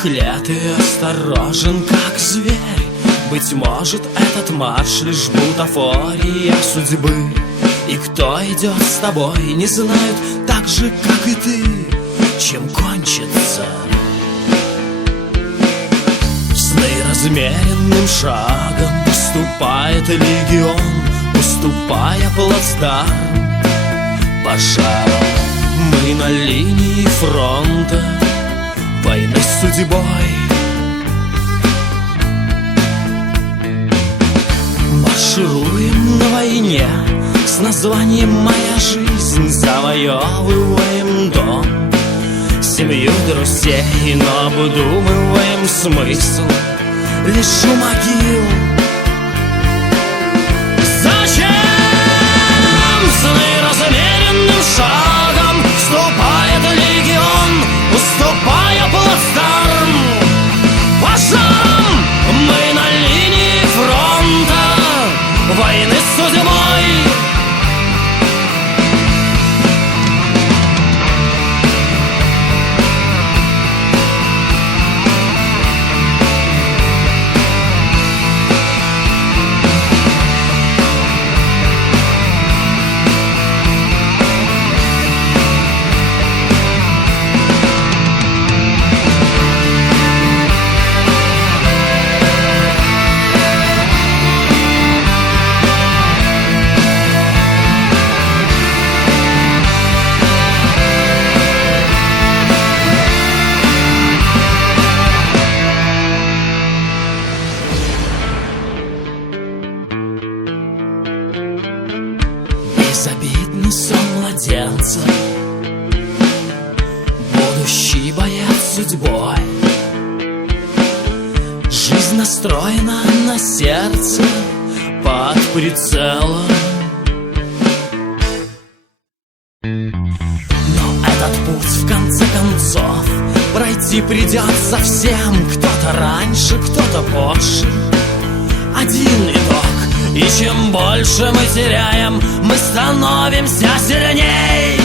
юных лет и осторожен, как зверь. Быть может, этот марш лишь бутафория судьбы. И кто идет с тобой, не знают так же, как и ты, чем кончится. В сны размеренным шагом уступает легион, уступая плацдарм пожаром. Мы на линии фронта войны с судьбой. Маршируем на войне с названием «Моя жизнь», завоевываем дом, семью, друзей, но обдумываем смысл лишь у могил. Зачем сны размеренным шагом вступает легион, уступая плацдарм пожаром? Мы на линии фронта войны с судьбой. Безобидный сон младенца, будущий боец судьбой. Жизнь настроена на сердце под прицелом. Но этот путь в конце концов пройти придется всем. Кто-то раньше, кто-то позже. Один итог. И чем больше мы теряем, мы становимся сильней.